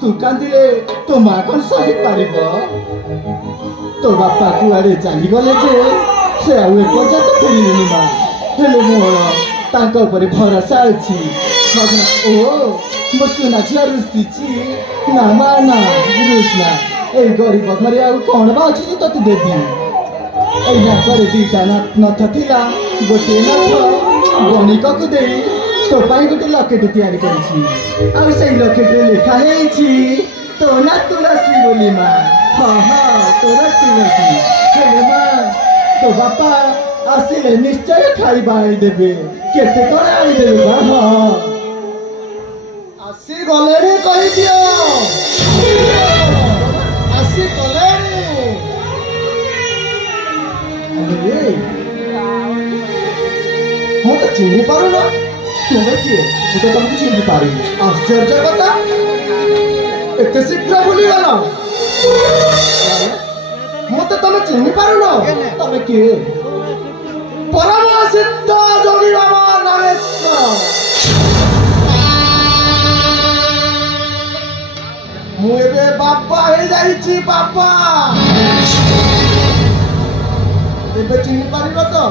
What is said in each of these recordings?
तू कांदिले तो माँ कौन सही पारिब तो बापा कुआड़े चली गले जे से आउ एपर्यंत फेरिलेनि माँ हेले मोर तांका उपरे भरोसा अछि ओ मो सुना झिया रुसिछि ना माँ ना रुसना ए गरीब घरे आउ कौन बा अछि तते देबी ए नाकर दीटा नथ थिला गोटे नथ गणिक को देई तो पाई गोटे लकेट तैयारी करिछि आ सेई लकेट रे लिखा हेछि तो ना तुलसी बोली माँ हाँ हाँ तुलसी हेले माँ तो बापा आसिले निश्चय खाइबा आनी देबे केते कण आनी देबे बा हाँ आसी गले कहि दियो आसी गले अरे मो तो चिन्ह पारो ना तुम्हें किए तो तुमको चिन्ह पारी आश्चर्य कथा एते शीघ्र भूली गल मत तुम चिन्ह पार न तुम किए परम सिद्ध जोगी बाबा नागेश्वर मुझे बापा हे जाइछि बापा एबे चिन्ह पारिब तो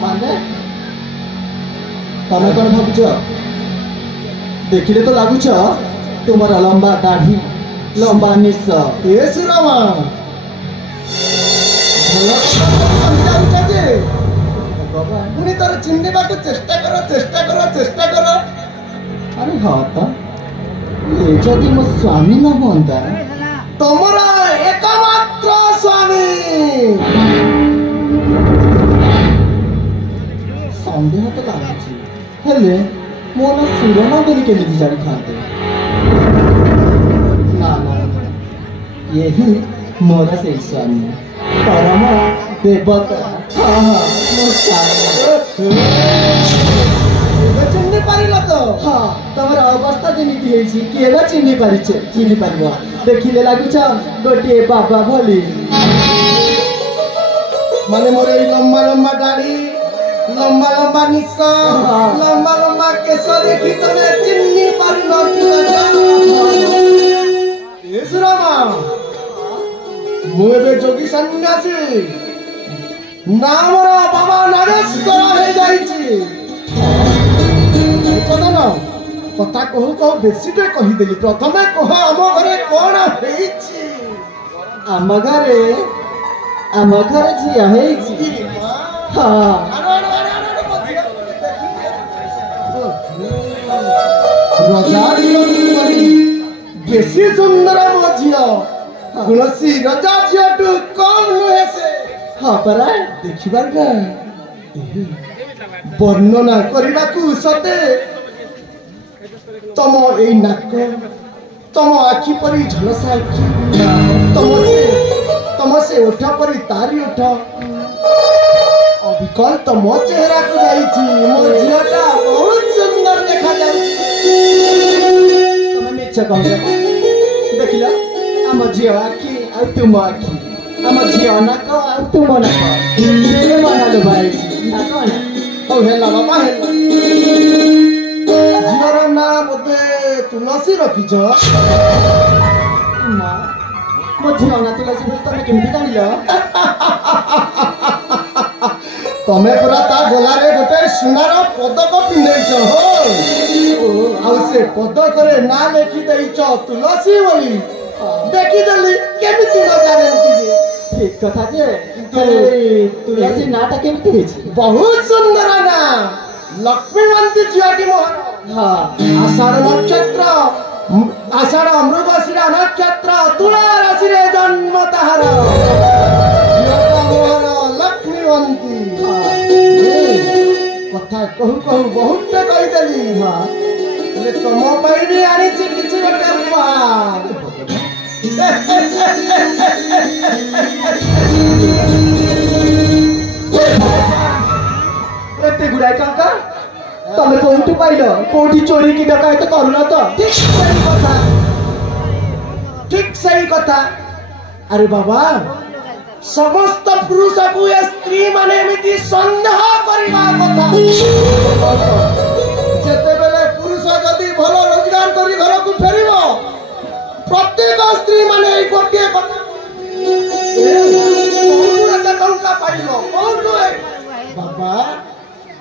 माने तमें कौन भावुच देखिले तो लगुच तुम्हारा लंबा दाढ़ी लंबा निश ए सुरमा पुणी तोर चिन्हवा को चेष्टा कर अरे हाँ तो ये जदि मो स्वामी न होता तुमरा एकमात्र स्वामी संदेह तो लाଗୁଛି हेले मोर सुरमा बोली केमिति जानी खाते ना ना यही मोर से स्वामी परम देवता हाँ चिन्ह पारिल तो हाँ तुम अवस्था जमीती है किए चिन्ह पारिछे चिन्ह पारिबा देखिले लागुछ गोटे बाबा भली माने मोर लंबा लंबा दाढ़ी लंबा लंबा निश लंबा लंबा केश देखी तुम चिन्ह पार मुझे जोगी सन्यासी नाम बाबा नागेश्वर हो जाइछि कथा कहू कहू बेसी टे कहीदेली प्रथमे कह आम घरे कौन आम घरे झिया हेछि हाँ बेसी सुंदर मो झिया तुलसी रजा झियाटू कम नुहे से हाँ परा देखिबार का वर्णना करने सते तम ए नाक तम आखि परी झलसा आखि तम से ओठ परी तारी ओठ विकल्प मो चेहरा को जाइछि मो झियोटा बहुत सुंदर देखा जाउछि तमे मिछ कहल देखिल आम झियो आखि आ तुम आखि आम झियो नाक आ तुम नाक से मनालो भाई ना कोन ओ हेला बाबा हेला झियोर ना बोते तुलसी रखिछ ना मो झियो ना तुलसी बोल तमे केमति जानिलो तमे पूरा ता गलारे गोटे सुनार पदक पिंधैछ हो आ से पदक रे ना लेखि दैछ तुलसी बोली देखि देली केमिति न जाने ठीक कथा जे तुलसी नाटा केमति हेछि बहुत सुंदर ना लक्ष्मीवंती झियोटी मोहन हां आषाढ़ नक्षत्र आषाढ़ मृगशिरा नक्षत्र तुला राशि रे जन्म ताहार झियोटा मोहन लक्ष्मीवंती कथा कहू कहू बहुत कही देली हां ले तुम पाई भी आनी छी किछि गोटे उपहार एते गुडाय काका तमे कोउठी पाइलो कोउठी चोरी की डकायत करूना तो ठीक सही कथा अरे बाबा समस्त पुरुष को ये स्त्री माने एमिति संदेह करिबा कथा जेते बेले पुरुष जदी भलो रोजगार करी घर को फेरिबो प्रत्येक स्त्री माने এই गोटे कथा ए टंका पाइलो कोठो बाबा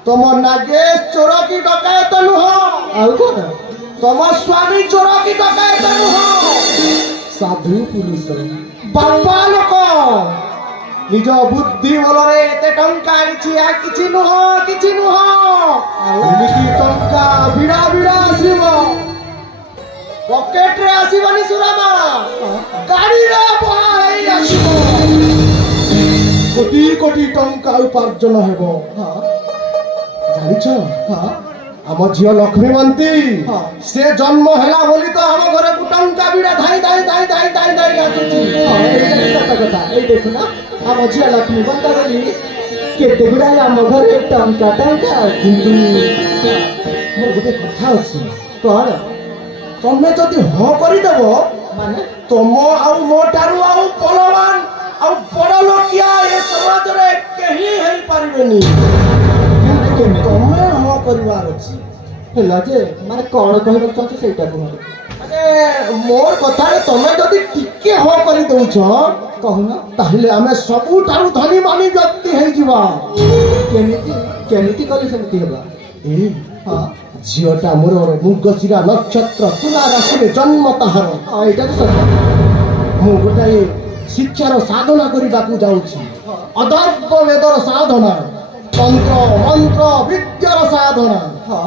तुम नागेश चोर की डकायत नुह आउ कोन तुम स्वामी चोर की डकायत नुह साधु पुरुष बापा लोक निज बुद्धि बलरे एते टंका आनिछि आ किछि नुह एमिति टंका बिड़ा बिड़ा आसीबो पॉकेट रे आसीबनी सुरामा गाड़ी रे बहाई आसीबो कोटी कोटी टंका उपार्जन हेबो हां जानिछ हां आम झियो लक्ष्मीवंती से जन्म हैला बोली तो आम घर को टंका बिड़ा धाई धाई धाई धाई धाई धाई आछुची सत कथा ए देखु ना आम झियो लक्ष्मी बंदा बोली केते गुडाय आम घरे टंका किंतु मोर गोटे कथा अछि कोन तमे जदि ह करि देबो माने तुम आउ मो टारु आउ पलवान आउ बड़ लोकिया ए समाज रे केही हेई पारिबेनी तमे ह करिवार अछि हेला जे माने कोन कहबो चाहछ सेटा कहू अरे मोर कथा रे तमे जदि टिके ह करि दउछ कहू ना ताहले आमे सबु टारु धनी मानी व्यक्ति हेई जिवा केमिति कली सेमिति हेबा ए हां झियोटा मोर मृगशिरा नक्षत्र तुला राशि रे जन्म ताहार एटा तो सत्य मु गोटाए शिक्षार साधना करिबाकू जाउछि अदर्भ वेदर साधना तंत्र मंत्र विद्यार साधना हां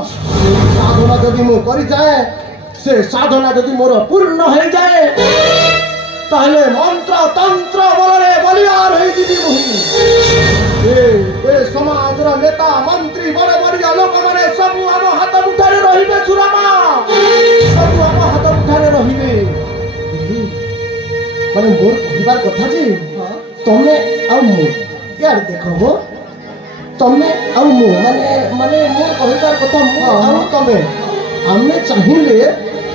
साधना जदि मु करि जाए से साधना जदि मोर पूर्ण हो जाए ताहले मंत्र तंत्र बलरे बलियार होई जिबि मुहि ए समाज रा नेता मंत्री बड़े बड़िया लोक माने सब हम हाथ उठारे रहिबे सुरामा सब हम हाथ उठारे रहिबे माने मोर कहिबार कथा जे तमे आ मु यार देखो हो तमे आ मु माने मोर कहिबार कथा मु आ तमे आमे चाहिले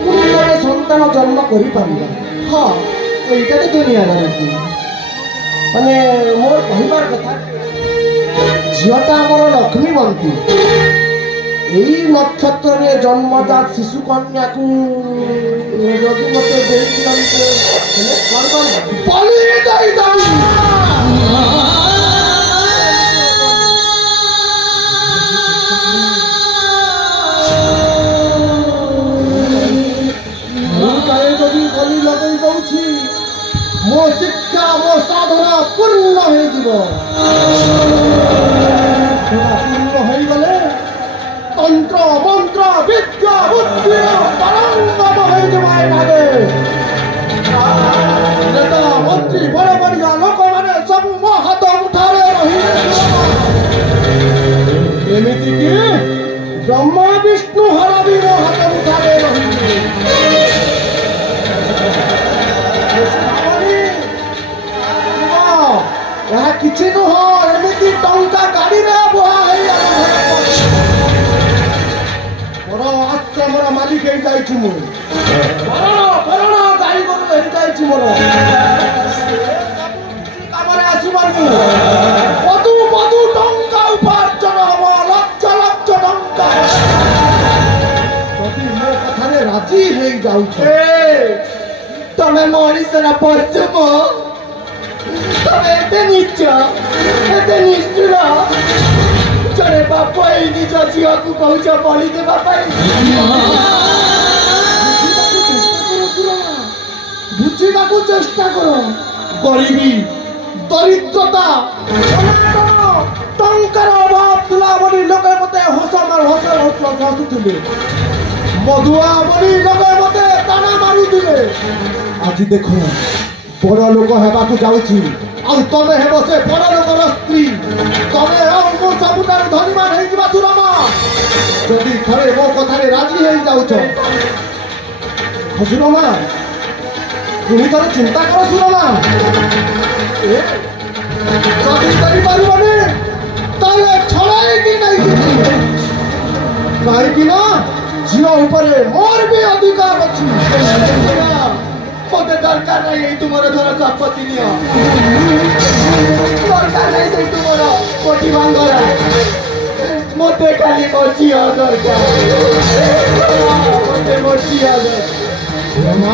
पुनः संतान जन्म करि पारिबा हां एटा तो दुनिया रे माने मोर कहिबार कथा झियोटा हमर लक्ष्मीवंती एई नक्षत्र रे जन्मजात शिशु कन्या को यदि मते देई दिलंते हेले कोन बलि दई दई बलि लगई दउछि मो शिक्षा मो साधना पूर्ण हो जीवो पूर्ण हो गले तंत्र मंत्र विद्या बुद्धि तरंगम हो जबाय लागे नेता मंत्री बड़े बड़िया लोक माने सब मो हाथ उठारे रही एमिति कि ब्रह्मा विष्णु हर भी मो हाथ उठारे रही किछि नुह एमिति टंका गाड़ी रे ମୁଁ ବରଣ ଗାଈ ଗୋରୁ ହେଇଯାଇଛି ମୋର କାମରେ ଆସିବନି ବଧୁ ବଧୁ ଟଙ୍କା ଉପାର୍ଜନ ହବ ଲକ୍ଷ ଲକ୍ଷ ଟଙ୍କା ଯଦି ମୋ କଥାରେ ରାଜି ହେଇଯାଉଛ ତମେ ମଣିଷର ପଶୁ ମୋ ତମେ ଏତେ ନିଚ ଏତେ ନିଷ୍ଠୁର ଜଣେ ବାପ ଏଇ ନିଜ ଝିଅକୁ କହୁଛ ବଳି ଦେବା ପାଇଁ ବୁଝିବାକୁ ଚେଷ୍ଟା କର ଗରିବୀ ଦରିଦ୍ରତା ଟଙ୍କାର ଅଭାବ ଥିଲା ବୋଲି ଲୋକେ ମତେ ହସୁଥିଲେ ମଧୁଆ ବୋଲି ଲୋକେ ମତେ ତାନା ମାରୁଥିଲେ ଆଜି ଦେଖ ବଡ଼ ଲୋକ ହେବାକୁ ଯାଉଛି ଆଉ ତମେ ହେବ ସେ ବଡ଼ ଲୋକର ସ୍ତ୍ରୀ ତମେ ଆଉ ମୋ ସବୁଠାରୁ ଧନୀମାନ ହେଇଯିବା ସୁରମା ଯଦି ଥରେ ମୋ କଥାରେ ରାଜି ହେଇଯାଉଛ ସୁରମା ପୁଣି ଥରେ ଚିନ୍ତା କର ସୁରମା ଯଦି କରିପାରିବନି ତାହେଲେ ଛଡ଼ାଇକି ନେଇଯିବି କାହିଁକି ନା ଝିଅ ଉପରେ ମୋର ବି ଅଧିକାର ଅଛି ମତେ ଦରକାର ନାହିଁ ଏଇ ତୁମର ଧର ସମ୍ପତ୍ତି ନିଅ ଦରକାର ନାହିଁ ସେଇ ତୁମର କୋଟି ଭାଙ୍ଗରା ମତେ ଖାଲି ମୋ ଝିଅ ଦରକାର ମତେ ମୋ ଝିଅ ସୁରମା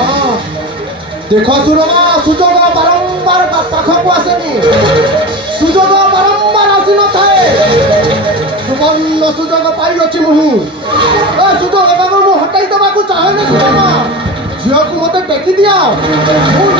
ଦେଖ ସୁରମା ସୁଯୋଗ ବାରମ୍ବାର ପାଖକୁ ଆସେନି ସୁଯୋଗ ବାରମ୍ବାର ଆସିନଥାଏ ସୁବର୍ଣ୍ଣ ସୁଯୋଗ ପାଇଅଛି ମୁଁ ଏ ସୁଯୋଗ ମୁଁ ହଟାଇ ଦେବାକୁ ଚାହେଁନି ସୁରମା ଝିଅକୁ ମତେ ଟେକି ଦିଅ ମୁଁ